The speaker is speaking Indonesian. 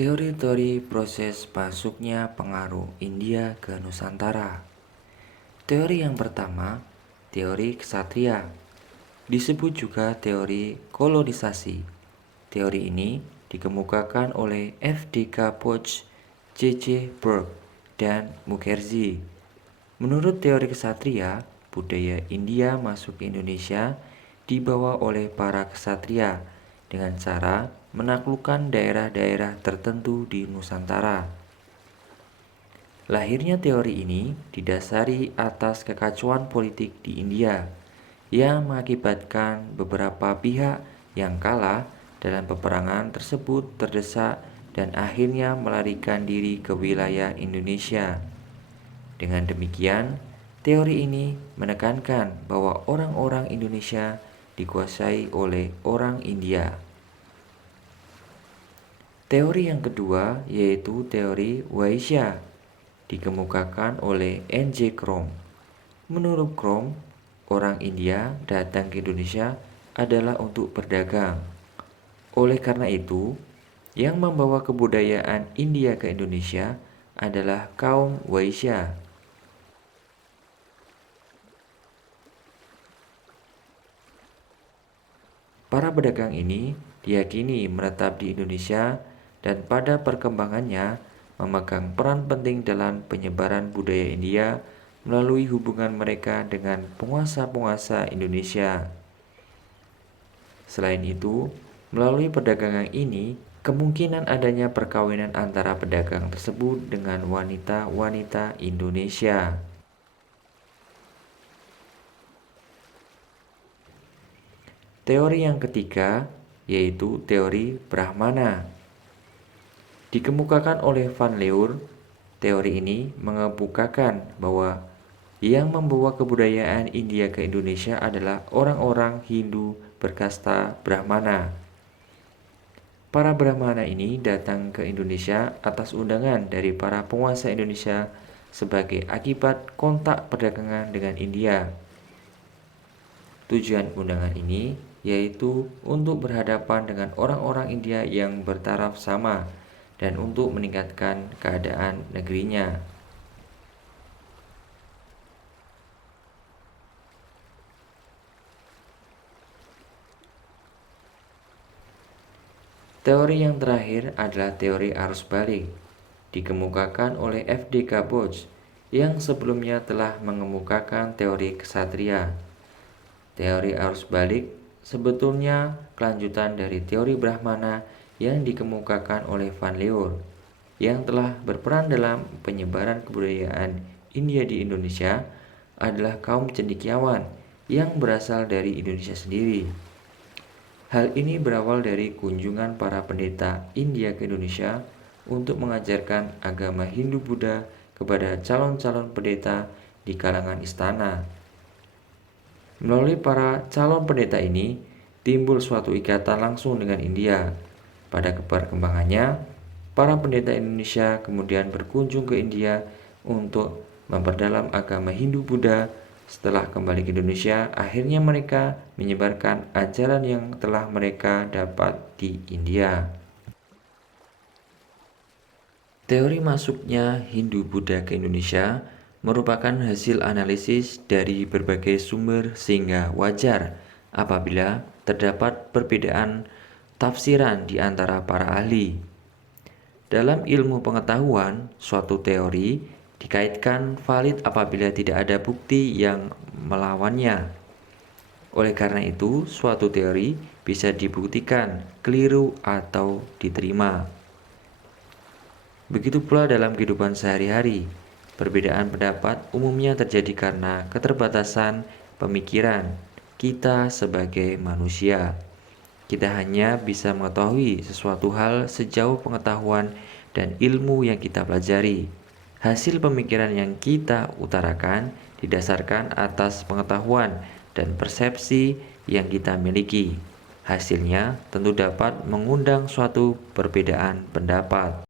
Teori-teori proses masuknya pengaruh India ke Nusantara. Teori yang pertama, teori ksatria, disebut juga teori kolonisasi. Teori ini dikemukakan oleh F.D.K. Poch, C.C. Burke, dan Mukherjee. Menurut teori ksatria, budaya India masuk ke Indonesia dibawa oleh para ksatria dengan cara menaklukkan daerah-daerah tertentu di Nusantara. Lahirnya teori ini didasari atas kekacauan politik di India yang mengakibatkan beberapa pihak yang kalah dalam peperangan tersebut terdesak dan akhirnya melarikan diri ke wilayah Indonesia. Dengan demikian, teori ini menekankan bahwa orang-orang Indonesia dikuasai oleh orang India. Teori yang kedua yaitu teori Waisya, dikemukakan oleh N.J. Crome. Menurut Crome, orang India datang ke Indonesia adalah untuk berdagang. Oleh karena itu, yang membawa kebudayaan India ke Indonesia adalah kaum Waisya. Para pedagang ini diyakini menetap di Indonesia dan pada perkembangannya memegang peran penting dalam penyebaran budaya India melalui hubungan mereka dengan penguasa-penguasa Indonesia. Selain itu, melalui perdagangan ini, kemungkinan adanya perkawinan antara pedagang tersebut dengan wanita-wanita Indonesia. Teori yang ketiga yaitu teori Brahmana, dikemukakan oleh Van Leur. Teori ini mengemukakan bahwa yang membawa kebudayaan India ke Indonesia adalah orang-orang Hindu berkasta Brahmana. Para Brahmana ini datang ke Indonesia atas undangan dari para penguasa Indonesia sebagai akibat kontak perdagangan dengan India. Tujuan undangan ini yaitu untuk berhadapan dengan orang-orang India yang bertaraf sama dan untuk meningkatkan keadaan negerinya. Teori yang terakhir adalah teori arus balik, dikemukakan oleh F.D.K. Poch yang sebelumnya telah mengemukakan teori ksatria. Teori arus balik sebetulnya kelanjutan dari teori Brahmana yang dikemukakan oleh Van Leur, yang telah berperan dalam penyebaran kebudayaan India di Indonesia adalah kaum cendekiawan yang berasal dari Indonesia sendiri. Hal ini berawal dari kunjungan para pendeta India ke Indonesia untuk mengajarkan agama Hindu-Buddha kepada calon-calon pendeta di kalangan istana. Melalui para calon pendeta ini, timbul suatu ikatan langsung dengan India. Pada perkembangannya, para pendeta Indonesia kemudian berkunjung ke India untuk memperdalam agama Hindu-Buddha. Setelah kembali ke Indonesia, akhirnya mereka menyebarkan ajaran yang telah mereka dapat di India. Teori masuknya Hindu-Buddha ke Indonesia merupakan hasil analisis dari berbagai sumber sehingga wajar apabila terdapat perbedaan tafsiran di antara para ahli. Dalam ilmu pengetahuan, suatu teori dikaitkan valid apabila tidak ada bukti yang melawannya. Oleh karena itu, suatu teori bisa dibuktikan keliru atau diterima. Begitu pula dalam kehidupan sehari-hari, perbedaan pendapat umumnya terjadi karena keterbatasan pemikiran kita sebagai manusia. Kita hanya bisa mengetahui sesuatu hal sejauh pengetahuan dan ilmu yang kita pelajari. Hasil pemikiran yang kita utarakan didasarkan atas pengetahuan dan persepsi yang kita miliki. Hasilnya tentu dapat mengundang suatu perbedaan pendapat.